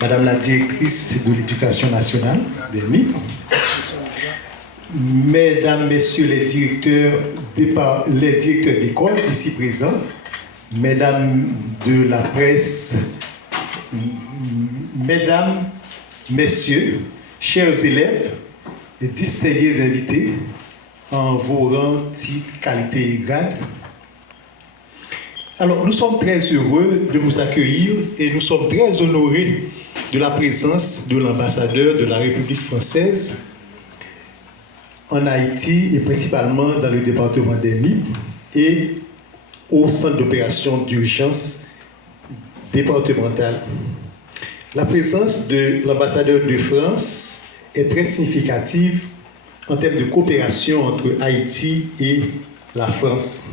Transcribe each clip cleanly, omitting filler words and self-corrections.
Madame la directrice de l'éducation nationale, des MIP, Mesdames, Messieurs les directeurs d'école ici présents, Mesdames de la presse, Mesdames, Messieurs, chers élèves et distingués invités, en vos rangs, titres, qualités et grades. Alors, nous sommes très heureux de vous accueillir et nous sommes très honorés de la présence de l'ambassadeur de la République française en Haïti et principalement dans le département des MIP et au centre d'opération d'urgence départemental. La présence de l'ambassadeur de France est très significative en termes de coopération entre Haïti et la France.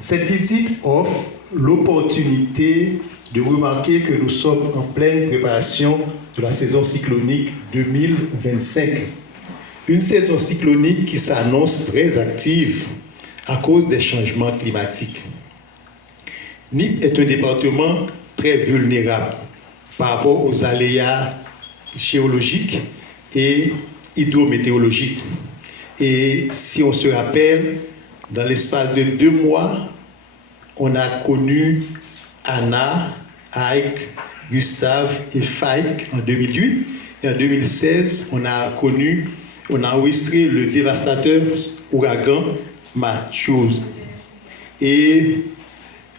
Cette visite offre l'opportunité de remarquer que nous sommes en pleine préparation de la saison cyclonique 2025. Une saison cyclonique qui s'annonce très active à cause des changements climatiques. NIP est un département très vulnérable par rapport aux aléas géologiques et hydrométéorologiques. Et si on se rappelle, dans l'espace de 2 mois, on a connu Anna, Ike, Gustave et Faik en 2008. Et en 2016, on a enregistré le dévastateur ouragan Matthew. Et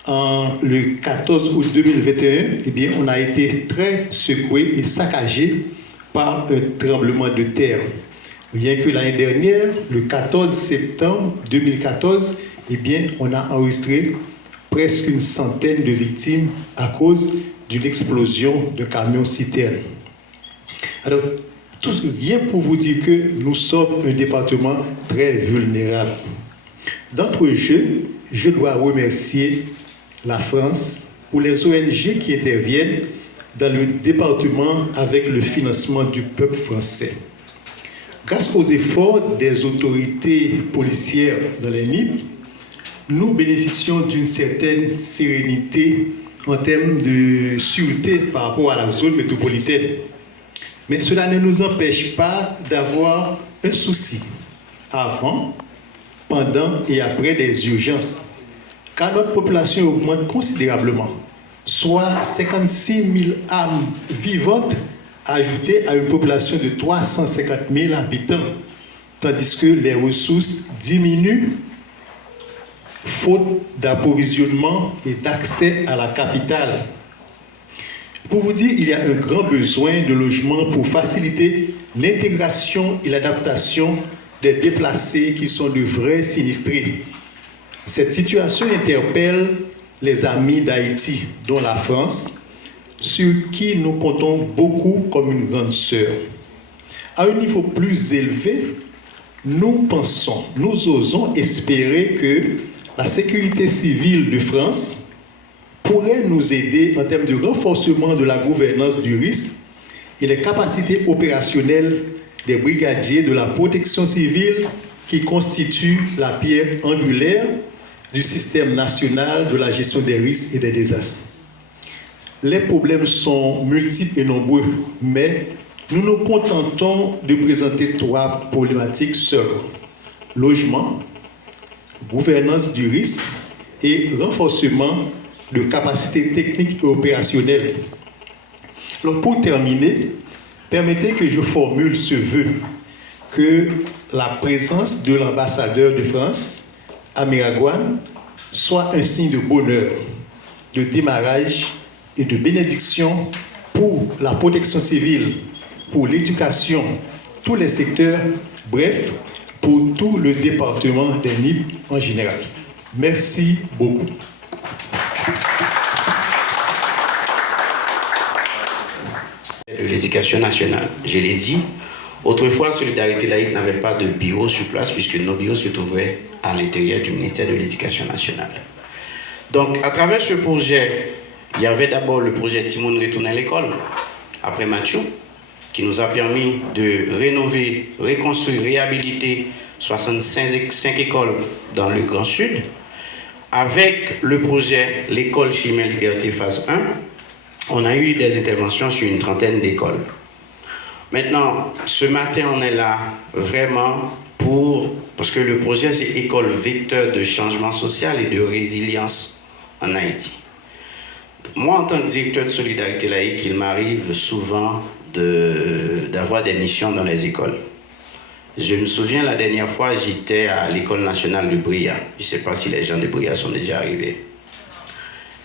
le 14 août 2021, eh bien, on a été très secoué et saccagé par un tremblement de terre. Rien que l'année dernière, le 14 septembre 2014, eh bien, on a enregistré presque une centaine de victimes à cause d'une explosion de camions-citernes. Alors, rien pour vous dire que nous sommes un département très vulnérable. D'entre jeux, je dois remercier la France pour les ONG qui interviennent dans le département avec le financement du peuple français. Grâce aux efforts des autorités policières dans les MIP, nous bénéficions d'une certaine sérénité en termes de sûreté par rapport à la zone métropolitaine. Mais cela ne nous empêche pas d'avoir un souci avant, pendant et après les urgences, car notre population augmente considérablement, soit 56 000 âmes vivantes ajoutées à une population de 350 000 habitants, tandis que les ressources diminuent faute d'approvisionnement et d'accès à la capitale. Pour vous dire, il y a un grand besoin de logements pour faciliter l'intégration et l'adaptation des déplacés qui sont de vrais sinistrés. Cette situation interpelle les amis d'Haïti, dont la France, sur qui nous comptons beaucoup comme une grande sœur. À un niveau plus élevé, nous osons espérer que la sécurité civile de France pourrait nous aider en termes de renforcement de la gouvernance du risque et les capacités opérationnelles des brigadiers de la protection civile qui constituent la pierre angulaire du système national de la gestion des risques et des désastres. Les problèmes sont multiples et nombreux, mais nous nous contentons de présenter 3 problématiques seulement. Logement, gouvernance du risque et renforcement de capacités techniques et opérationnelles. Alors pour terminer, permettez que je formule ce vœu que la présence de l'ambassadeur de France à Miragouane soit un signe de bonheur, de démarrage et de bénédiction pour la protection civile, pour l'éducation, tous les secteurs, bref, pour tout le département des NIP en général. Merci beaucoup. De l'éducation nationale, je l'ai dit, autrefois, Solidarité laïque n'avait pas de bureau sur place puisque nos bureaux se trouvaient à l'intérieur du ministère de l'Éducation nationale. Donc, à travers ce projet, il y avait d'abord le projet Timon Retourner à l'école, après Mathieu, qui nous a permis de rénover, reconstruire, réhabiliter 65 écoles dans le Grand Sud, avec le projet L'école Chemin Liberté phase 1, on a eu des interventions sur une trentaine d'écoles. Maintenant, ce matin, on est là vraiment parce que le projet, c'est École vecteur de changement social et de résilience en Haïti. Moi, en tant que directeur de solidarité laïque, il m'arrive souvent d'avoir des missions dans les écoles. Je me souviens, la dernière fois, j'étais à l'École nationale de Bria. Je ne sais pas si les gens de Bria sont déjà arrivés.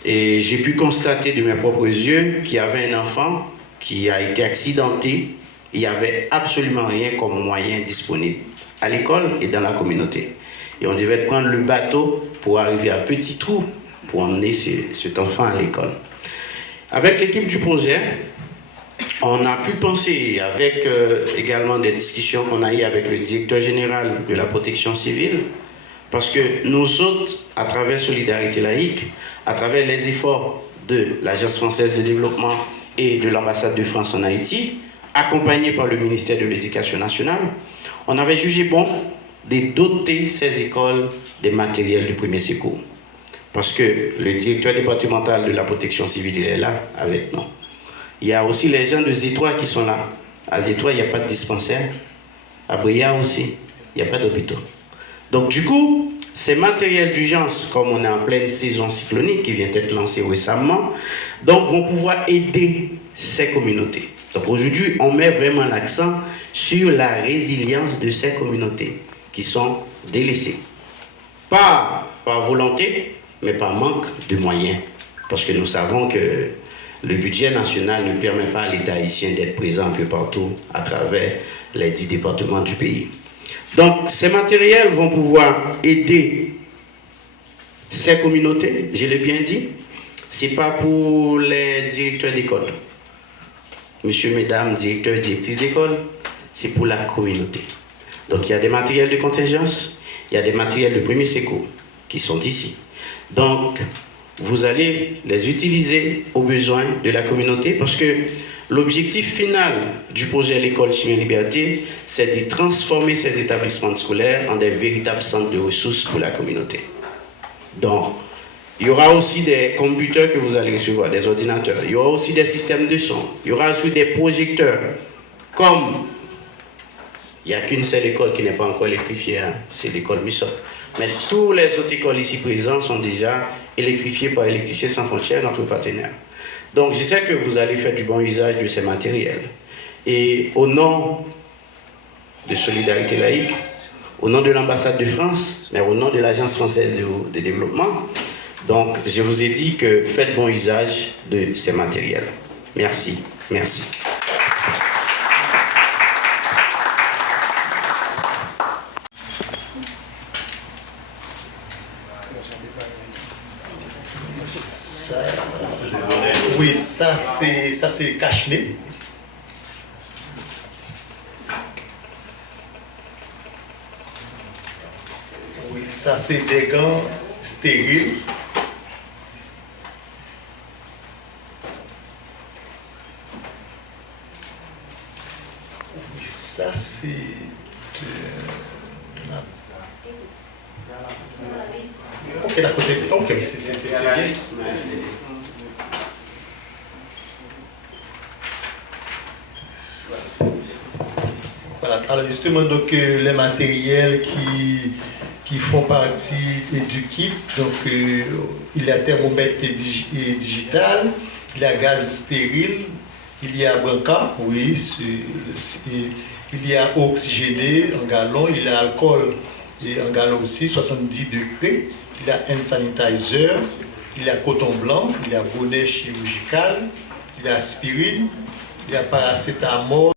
Et j'ai pu constater de mes propres yeux qu'il y avait un enfant qui a été accidenté. Il n'y avait absolument rien comme moyen disponible à l'école et dans la communauté. Et on devait prendre le bateau pour arriver à Petit Trou pour emmener cet enfant à l'école. Avec l'équipe du projet, on a pu penser, avec également des discussions qu'on a eues avec le directeur général de la protection civile, parce que nous autres, à travers Solidarité laïque, à travers les efforts de l'Agence française de développement et de l'ambassade de France en Haïti, accompagnés par le ministère de l'Éducation nationale, on avait jugé bon de doter ces écoles des matériels de premier secours. Parce que le directeur départemental de la protection civile il est là avec nous. Il y a aussi les gens de Z3 qui sont là. À Z3, il n'y a pas de dispensaire. À Bria aussi, il n'y a pas d'hôpital. Donc du coup, ces matériels d'urgence, comme on est en pleine saison cyclonique qui vient d'être lancée récemment, donc vont pouvoir aider ces communautés. Donc aujourd'hui, on met vraiment l'accent sur la résilience de ces communautés qui sont délaissées. Pas par volonté, mais par manque de moyens. Parce que nous savons que le budget national ne permet pas à l'État haïtien d'être présent un peu partout à travers les 10 départements du pays. Donc ces matériels vont pouvoir aider ces communautés, je l'ai bien dit. Ce n'est pas pour les directeurs d'école. Monsieur, mesdames, directeurs, directrices d'école, c'est pour la communauté. Donc il y a des matériels de contingence, il y a des matériels de premier secours qui sont ici. Donc vous allez les utiliser aux besoins de la communauté parce que l'objectif final du projet L'école Chimie Liberté, c'est de transformer ces établissements scolaires en des véritables centres de ressources pour la communauté. Donc, il y aura aussi des computers que vous allez recevoir, des ordinateurs. Il y aura aussi des systèmes de son. Il y aura aussi des projecteurs. Comme il n'y a qu'une seule école qui n'est pas encore électrifiée, hein, c'est l'école Missot. Mais toutes les autres écoles ici présentes sont déjà électrifiées par Électriciens sans frontières, notre partenaire. Donc je sais que vous allez faire du bon usage de ces matériels. Et au nom de Solidarité laïque, au nom de l'ambassade de France, mais au nom de l'Agence française de développement, donc je vous ai dit que faites bon usage de ces matériels. Merci. Merci. Oui, ça c'est cache-nez. Oui, ça c'est des gants stériles. Oui, ça c'est ok, d'accord, ok, c'est bien. Voilà, alors justement, donc, les matériels qui font partie du kit, donc il y a thermomètre digital, il y a gaz stérile, il y a branca, oui, il y a eau oxygénée en gallon, il y a alcool et en gallon aussi, 70 degrés, il y a hand sanitizer, il y a coton blanc, il y a bonnet chirurgical, il y a aspirine, il y a paracétamol.